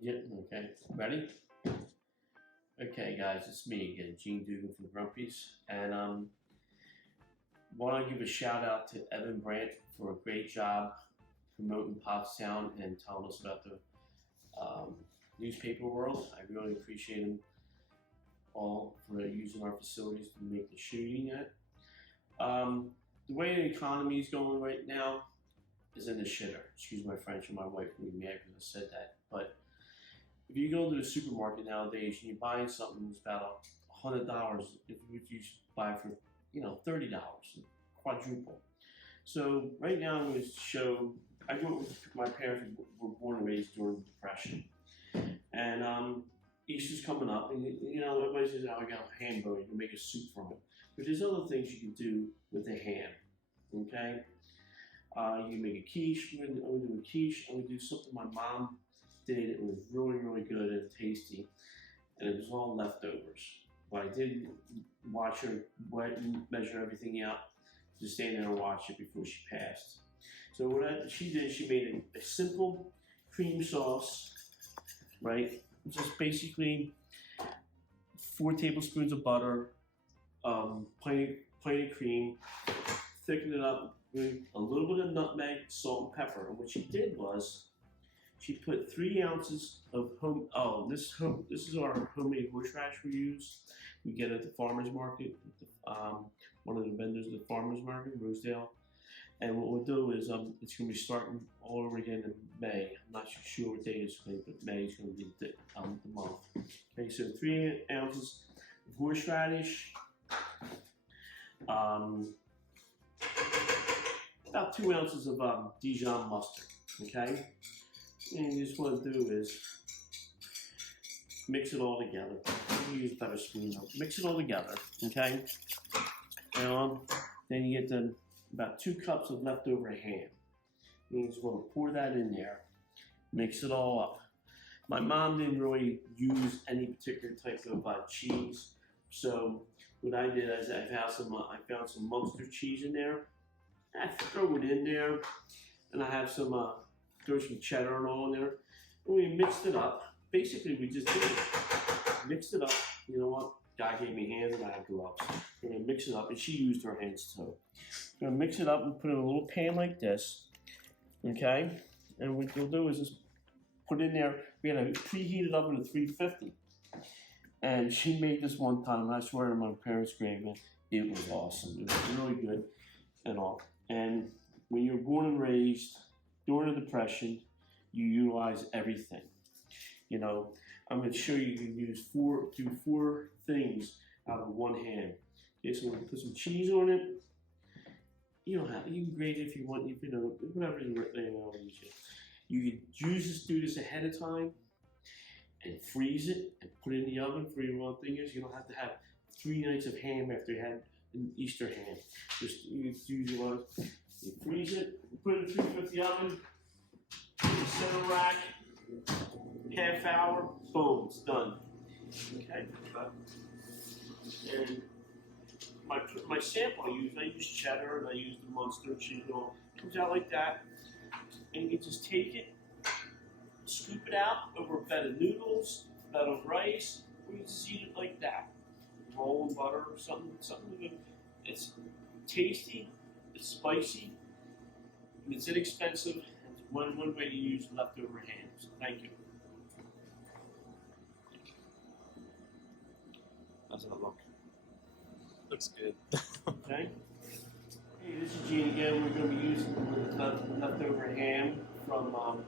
Yeah, okay. Ready? Okay, guys, it's me again, Gene Dugan from Grumpy's. And want to give a shout out to Evan Brandt for a great job promoting Pottstown and telling us about the newspaper world. I really appreciate them all for using our facilities to make the shooting at. The way the economy is going right now is in the shitter. Excuse my French, and my wife will be mad because I said that. But if you go to the supermarket nowadays and you're buying something that's about $100, if you buy for $30, quadruple. So right now I'm going to show. I grew up with my parents were born and raised during the Depression, and Easter's coming up, and everybody says, "Oh, I got a ham bone. You can make a soup from it." But there's other things you can do with the ham. Okay, you can make a quiche. I'm gonna do a quiche. I'm gonna do something my mom did. It was really, really good and tasty, and it was all leftovers. But I did watch her measure everything out, just stand there and watch it before she passed. So what she did, she made a simple cream sauce, right? Just basically 4 tablespoons of butter, plenty of cream, thicken it up with a little bit of nutmeg, salt, and pepper. And what she did was she put 3 ounces of this is our homemade horseradish we use. We get it at the farmer's market, one of the vendors at the farmer's market, Rosedale. And what we'll do is it's going to be starting all over again in May. I'm not sure what day it's going to be, but May is going to be the month. Okay, so 3 ounces of horseradish, about 2 ounces of Dijon mustard. Okay, and you just want to do is mix it all together. You use a better spoon though. Mix it all together. Okay, and then you get about 2 cups of leftover ham. You just want to pour that in there, mix it all up. My mom didn't really use any particular type of cheese, so what I did is I found some Munster cheese in there. I throw it in there, and I have throw some cheddar and all in there. And we mixed it up. Basically, we just did it. Mixed it up. You know what? God gave me hands and I have gloves. We're gonna mix it up, and she used her hands too. We're gonna mix it up and put it in a little pan like this, okay? And what we'll do is just put it in there. We had a preheated oven at 350, and she made this one time. And I swear to my parents' grave, it was awesome. It was really good and all. And when you're born and raised during the Depression, you utilize everything. I'm going to show you can do four things out of one hand. Okay, so we're going to put some cheese on it. You can grate it if you want, whatever you can do this ahead of time and freeze it and put it in the oven for your one thing is you don't have to have 3 nights of ham after you had an Easter ham. You freeze it, put it in the 350 oven, center rack, half hour, boom, it's done. Okay. And my sample I use cheddar and I use the Munster cheese. It comes out like that, and you just take it, scoop it out over a bed of noodles, a bed of rice, or you just eat it like that. Roll in butter or something good. It's tasty, it's spicy, and it's inexpensive. And it's one way to use leftover hams. Thank you. How's that look? Looks good. Okay. Hey, this is Gene again. We're going to be using leftover ham from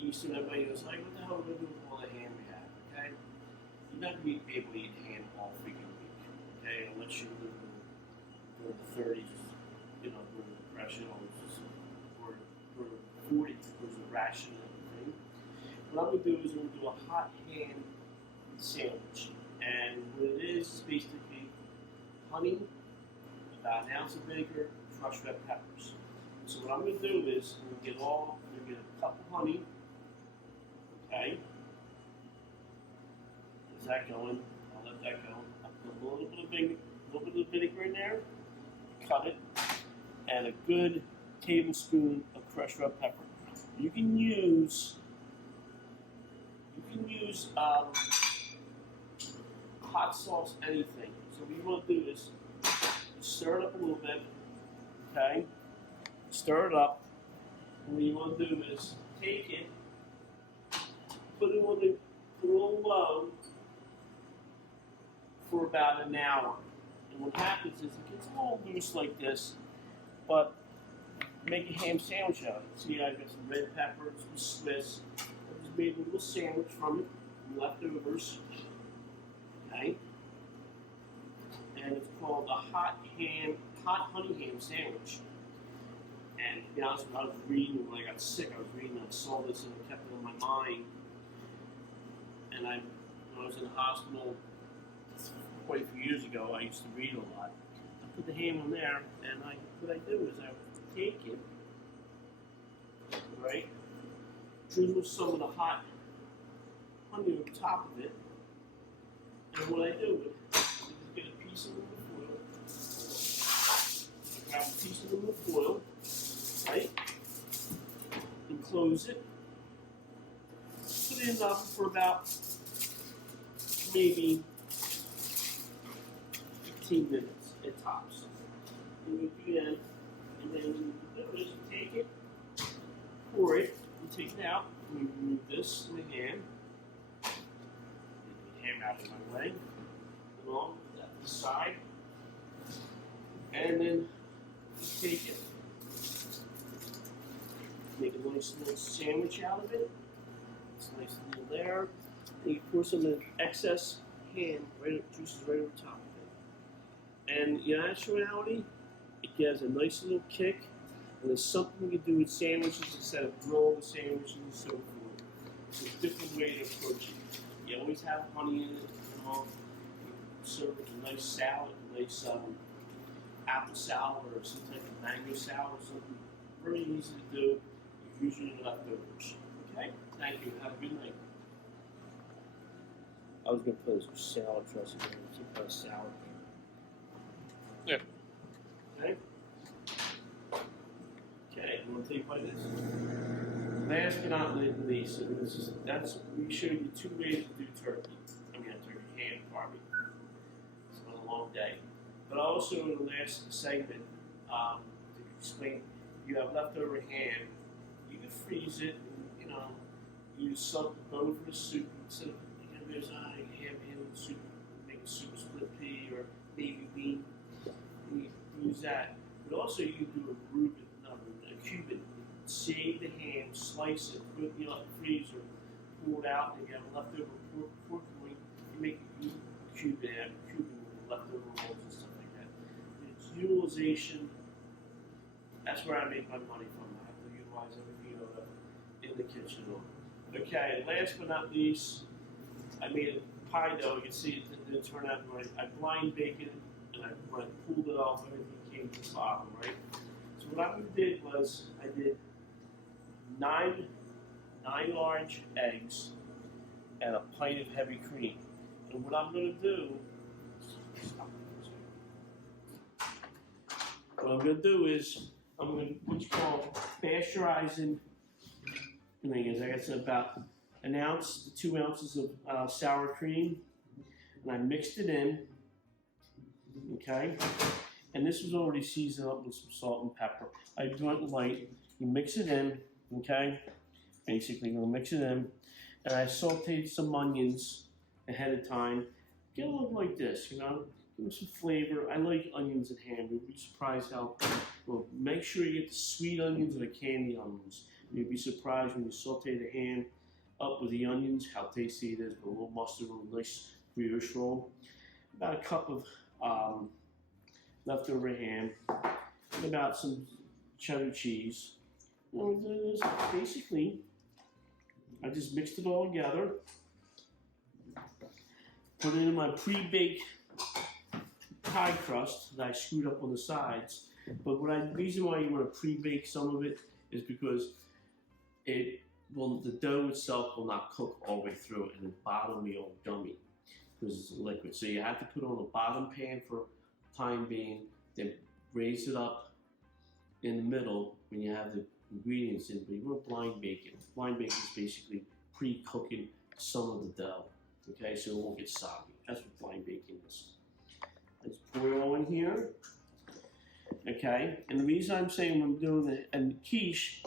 Easter. Everybody goes like, "What the hell are we going to do with all the ham we have?" Okay. You're not going to be able to eat ham all freaking week. Okay, unless you live in the 30s, during the Depression, or the 40s, there was a ration and everything. What I'm going to do is we're going to do a hot ham sandwich. And what it is basically honey, about an ounce of vinegar, crushed red peppers. So what I'm going to do is I'm going to get a cup of honey. Okay. Is that going? I'll let that go. I'll put a little bit of vinegar in there. Cut it, and a good tablespoon of crushed red pepper. You can use You can use hot sauce, anything. So what you want to do is stir it up a little bit, okay? Stir it up. And what you want to do is take it, put it on low for about an hour. And what happens is it gets a little loose like this, but make a ham sandwich out of it. See, I've got some red pepper, some Swiss. I just made a little sandwich from it, leftovers. Okay? And it's called a hot honey ham sandwich. And to be honest with you, I was reading when I got sick. I was reading, I saw this and it kept it on my mind. And when I was in the hospital quite a few years ago, I used to read a lot. I put the ham on there, and what I do is I would take it, right, drizzle some of the hot honey on top of it, and what I do is get a piece of aluminum foil. I grab a piece of aluminum foil, right, and close it. Put it in the oven for about maybe 15 minutes at tops. And you do that, and then when you do is you take it, pour it, you take it out, and you remove this in the ham. Get the ham out of my way, along that to the side, and then you take it, make a nice little sandwich out of it. It's nice and little there. And you pour some of the excess ham juices right over top of it. And in actuality, it gives a nice little kick, and there's something you can do with sandwiches instead of grilling sandwiches and so forth. It's a different way to approach it. You always have honey in it, you serve it with a nice salad, a nice apple salad or some type of mango salad or something. Very easy to do. Usually leftovers. Okay? Thank you. Have a good night. I was going to put a salad dressing in. Some kind of salad. Yeah. Okay? Okay, I'm going to take a bite of this. Last but not least, we showed you 2 ways to do turkey. Turkey ham barbecue. It's been a long day. But also in the last segment, to explain, if you have leftover ham, you can freeze it and, use some bone for the soup. Instead of, there's ham in the soup, make a soup split pea or baby bean. And you can use that. But also you can do a Cuban. Save the ham, slice it, put it in the freezer, pull it out, and you have a leftover pork loin. You make a Cuban with leftover rolls and stuff like that. It's utilization. That's where I make my money from. I have to utilize everything in the kitchen. Okay, last but not least, I made a pie dough. You can see it didn't turn out right. I blind baked it, and when I pulled it off, everything came to the bottom, right? So what I did was I did nine large eggs and a pint of heavy cream. And what I'm going to do, is I'm going to what's called pasteurizing. The thing is, I got about an ounce to 2 ounces of sour cream, and I mixed it in. Okay, and this was already seasoned up with some salt and pepper. I went light. You mix it in. Okay, basically you're gonna mix it in, and I sauteed some onions ahead of time. Get a look like this, give them some flavor. I like onions and ham. You'll be surprised how. Well, make sure you get the sweet onions or the candy onions. You'll be surprised when you saute the ham up with the onions how tasty it is. With a little mustard, a little nice brioche roll. About a cup of leftover ham, and about some cheddar cheese. Basically, I just mixed it all together, put it in my pre-baked pie crust that I screwed up on the sides. But the reason why you want to pre-bake some of it is because the dough itself will not cook all the way through, and the bottom will be all gummy because it's a liquid. So you have to put it on the bottom pan for time being, then raise it up in the middle when you have the ingredients in, but you want to blind bake it. Blind baking is basically pre-cooking some of the dough. Okay, so it won't get soggy. That's what blind baking is. I just pour it all in here. Okay, and the reason I'm saying I'm doing it, and the quiche,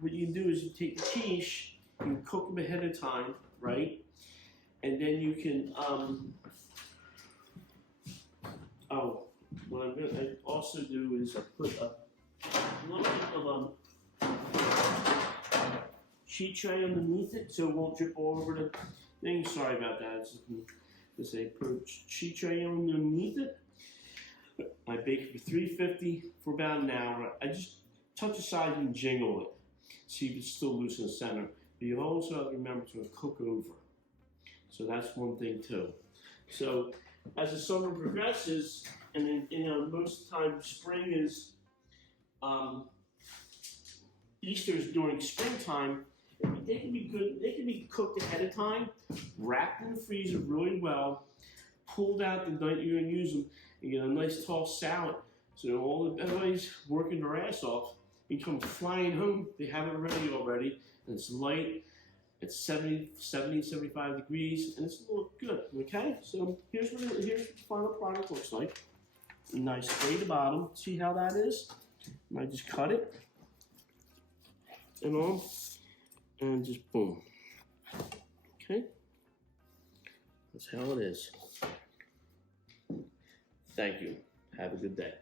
what you do is you take the quiche, you cook them ahead of time, right? And then you can, what I'm gonna also do is I put a little bit of sheet tray underneath it so it won't drip all over the thing. Sorry about that. Just say put a sheet tray underneath it. I bake it for 350 for about an hour. I just touch the side and jingle it. See if it's still loose in the center. But you also have to remember to cook over. So that's one thing too. So as the summer progresses, and then most of the time spring is Easter's during springtime. They can be good. They can be cooked ahead of time, wrapped in the freezer really well, pulled out the night you're gonna use them, and get a nice tall salad. So everybody's working their ass off. You come flying home. They have it ready already, and it's light. It's 70, 75 degrees, and it's look good. Okay, so here's what the final product looks like. Nice spray the bottom. See how that is? I just cut it and all, and just boom. Okay, that's how it is. Thank you. Have a good day.